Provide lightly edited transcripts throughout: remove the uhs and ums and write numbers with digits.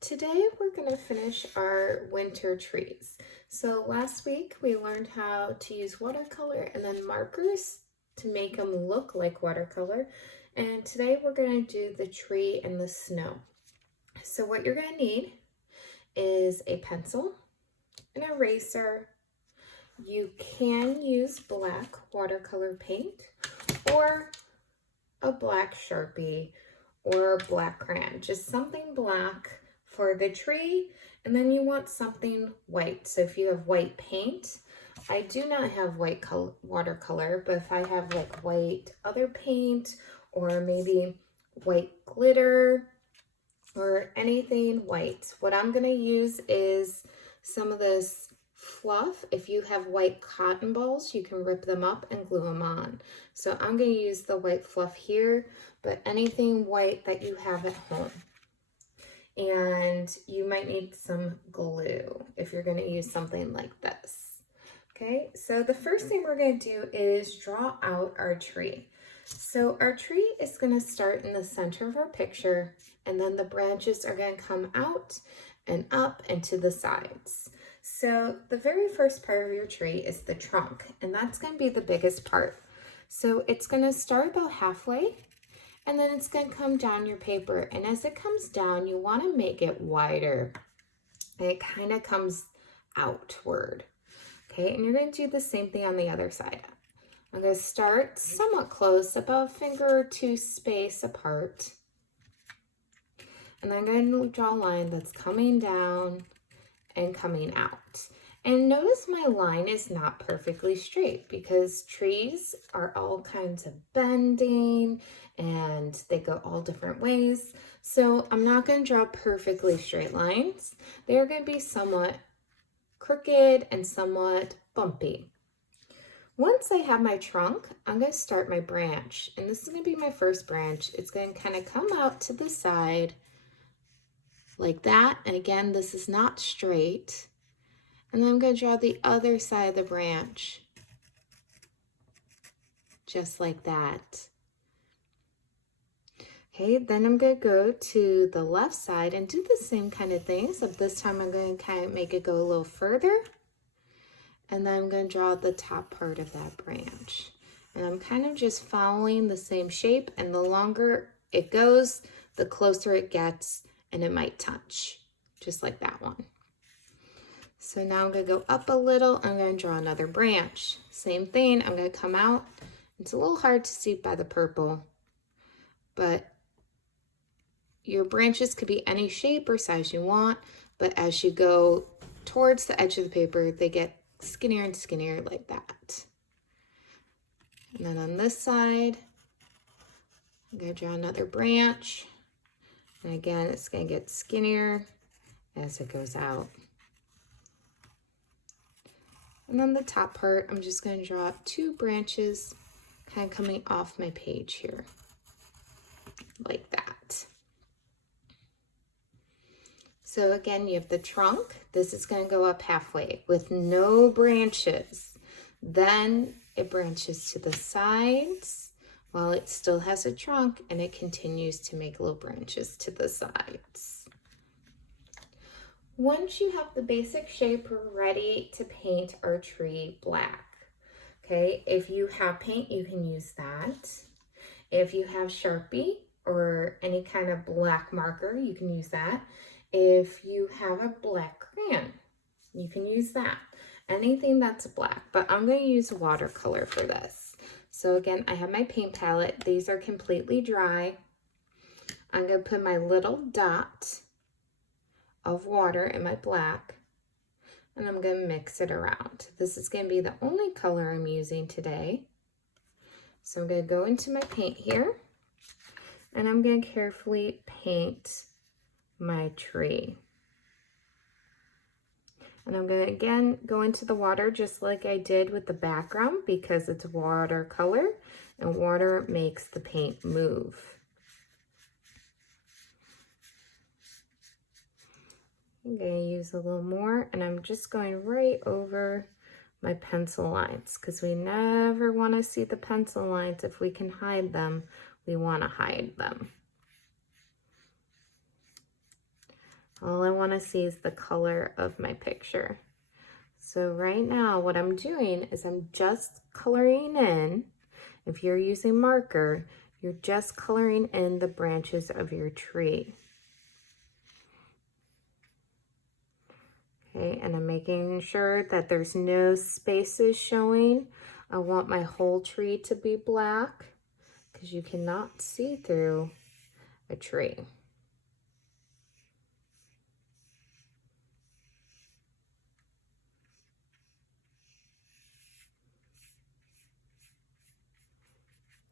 Today we're going to finish our winter trees. So last week we learned how to use watercolor and then markers to make them look like watercolor. And today we're going to do the tree and the snow. So what you're going to need is a pencil, an eraser. You can use black watercolor paint or a black Sharpie or a black crayon, just something black for the tree. And then you want something white. So if you have white paint, I do not have white watercolor, but if I have like white other paint or maybe white glitter or anything white, what I'm going to use is some of this fluff. If you have white cotton balls, you can rip them up and glue them on. So I'm going to use the white fluff here, but anything white that you have at home. And you might need some glue if you're going to use something like this. Okay, so the first thing we're going to do is draw out our tree. So our tree is going to start in the center of our picture, and then the branches are going to come out and up and to the sides. So the very first part of your tree is the trunk, and that's going to be the biggest part. So it's going to start about halfway, and then it's going to come down your paper. And as it comes down, you want to make it wider. And it kind of comes outward. Okay, and you're going to do the same thing on the other side. I'm going to start somewhat close, about a finger or two space apart. And I'm going to draw a line that's coming down and coming out. And notice my line is not perfectly straight because trees are all kinds of bending and they go all different ways. So I'm not going to draw perfectly straight lines. They're going to be somewhat crooked and somewhat bumpy. Once I have my trunk, I'm going to start my branch. And this is going to be my first branch. It's going to kind of come out to the side like that. And again, this is not straight. And then I'm going to draw the other side of the branch, just like that. Okay, then I'm going to go to the left side and do the same kind of thing, except this time I'm going to kind of make it go a little further. And then I'm going to draw the top part of that branch. And I'm kind of just following the same shape, and the longer it goes, the closer it gets, and it might touch, just like that one. So now I'm going to go up a little. I'm going to draw another branch. Same thing. I'm going to come out. It's a little hard to see by the purple, but your branches could be any shape or size you want. But as you go towards the edge of the paper, they get skinnier and skinnier like that. And then on this side, I'm going to draw another branch. And again, it's going to get skinnier as it goes out. And then the top part, I'm just going to draw two branches kind of coming off my page here, like that. So again, you have the trunk. This is going to go up halfway with no branches. Then it branches to the sides while it still has a trunk, and it continues to make little branches to the sides. Once you have the basic shape, we're ready to paint our tree black. Okay, if you have paint, you can use that. If you have Sharpie or any kind of black marker, you can use that. If you have a black crayon, you can use that. Anything that's black, but I'm going to use watercolor for this. So again, I have my paint palette. These are completely dry. I'm going to put my little dot of water in my black, and I'm going to mix it around. This is going to be the only color I'm using today. So I'm going to go into my paint here, and I'm going to carefully paint my tree. And I'm going to again go into the water just like I did with the background because it's watercolor and water makes the paint move. I'm going to use a little more, and I'm just going right over my pencil lines because we never want to see the pencil lines. If we can hide them, we want to hide them. All I want to see is the color of my picture. So right now what I'm doing is I'm just coloring in. If you're using marker, you're just coloring in the branches of your tree. Okay, and I'm making sure that there's no spaces showing. I want my whole tree to be black because you cannot see through a tree.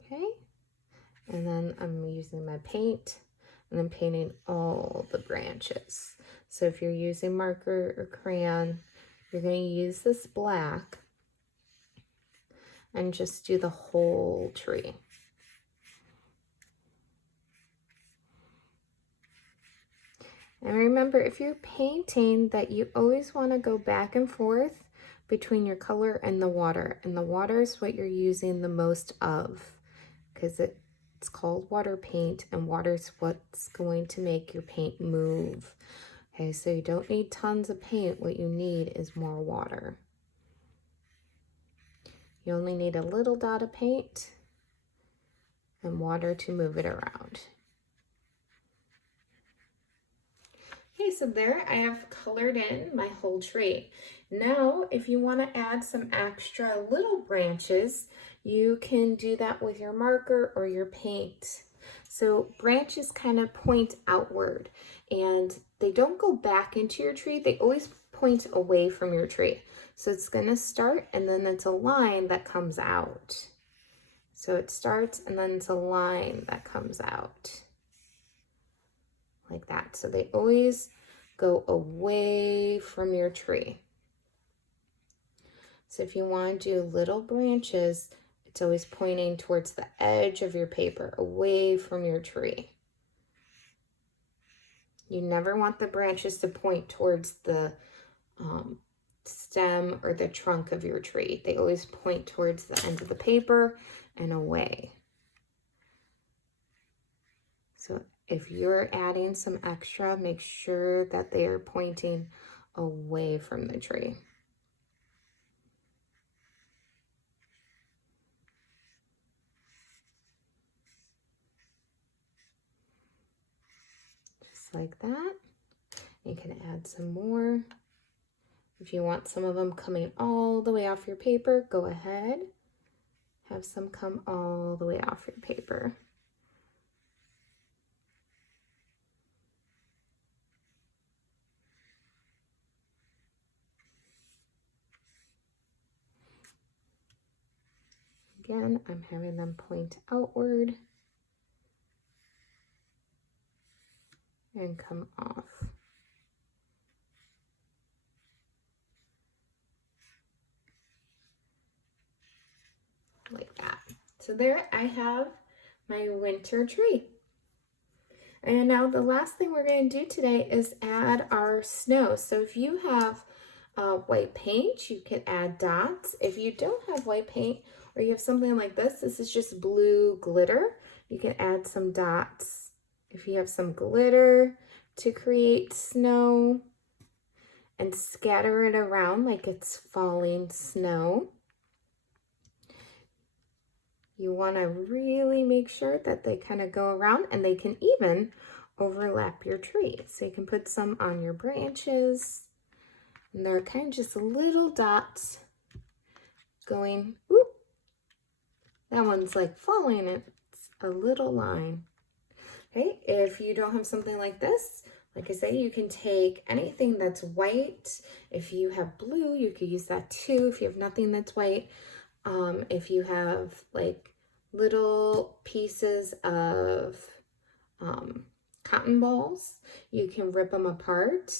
Okay, and then I'm using my paint and I'm painting all the branches. So if you're using marker or crayon, you're going to use this black and just do the whole tree. And remember, if you're painting, that you always want to go back and forth between your color and the water. And the water is what you're using the most of, because it's called water paint, and water is what's going to make your paint move. Okay, so you don't need tons of paint. What you need is more water. You only need a little dot of paint and water to move it around. Okay, so there I have colored in my whole tree. Now, if you want to add some extra little branches, you can do that with your marker or your paint. So branches kind of point outward and they don't go back into your tree. They always point away from your tree. So it's going to start and then it's a line that comes out. So it starts and then it's a line that comes out. Like that. So they always go away from your tree. So if you want to do little branches, it's always pointing towards the edge of your paper, away from your tree. You never want the branches to point towards the stem or the trunk of your tree. They always point towards the end of the paper and away. So if you're adding some extra, make sure that they are pointing away from the tree. Just like that. You can add some more. If you want some of them coming all the way off your paper, go ahead. Have some come all the way off your paper. Again, I'm having them point outward and come off. Like that. So there I have my winter tree. And now the last thing we're going to do today is add our snow. So if you have white paint, you can add dots. If you don't have white paint or you have something like this is just blue glitter, you can add some dots. If you have some glitter to create snow and scatter it around like it's falling snow. You want to really make sure that they kind of go around and they can even overlap your tree. So you can put some on your branches. And they're kind of just little dots going, oop, that one's like falling. It's a little line. Okay, if you don't have something like this, like I say, you can take anything that's white. If you have blue, you could use that too. If you have nothing that's white, if you have like little pieces of cotton balls, you can rip them apart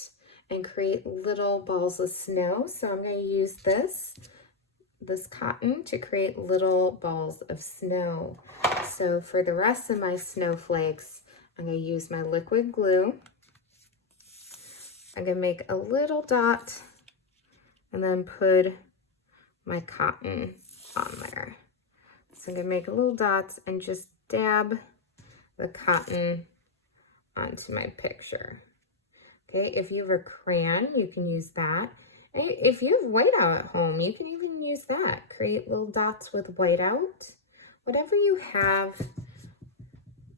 and create little balls of snow. So I'm going to use this cotton to create little balls of snow. So for the rest of my snowflakes, I'm going to use my liquid glue. I'm going to make a little dot and then put my cotton on there. So I'm going to make little dots and just dab the cotton onto my picture. Okay, if you have a crayon, you can use that. And if you have whiteout at home, you can even use that. Create little dots with whiteout. Whatever you have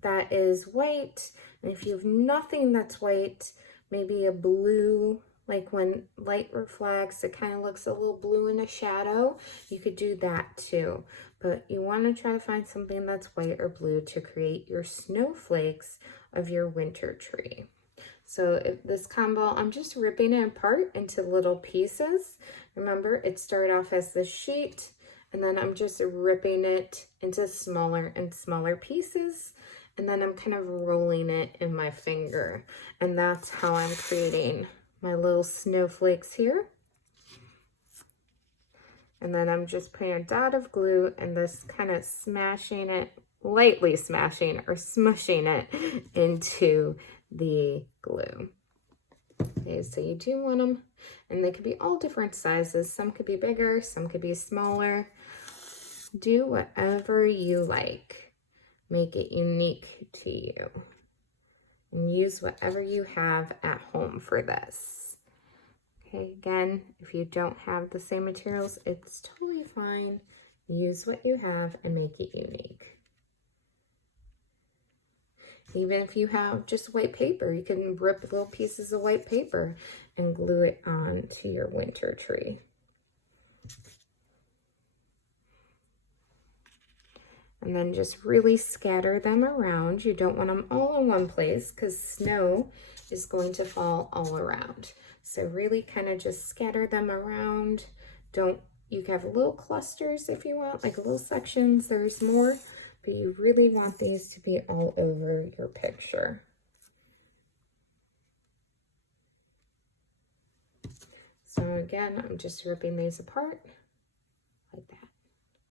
that is white, and if you have nothing that's white, maybe a blue, like when light reflects, it kind of looks a little blue in a shadow, you could do that too. But you want to try to find something that's white or blue to create your snowflakes of your winter tree. So if this combo, I'm just ripping it apart into little pieces. Remember, it started off as this sheet, and then I'm just ripping it into smaller and smaller pieces. And then I'm kind of rolling it in my finger. And that's how I'm creating my little snowflakes here. And then I'm just putting a dot of glue and this kind of smashing it, lightly smashing or smushing it into the glue. Okay, so you do want them, and they could be all different sizes. Some could be bigger, some could be smaller. Do whatever you like. Make it unique to you. And use whatever you have at home for this. Okay, again, if you don't have the same materials, it's totally fine. Use what you have and make it unique. Even if you have just white paper, you can rip little pieces of white paper and glue it on to your winter tree. And then just really scatter them around. You don't want them all in one place because snow is going to fall all around. So really kind of just scatter them around. You can have little clusters if you want, like little sections. There's more, but you really want these to be all over your picture. So again, I'm just ripping these apart like that.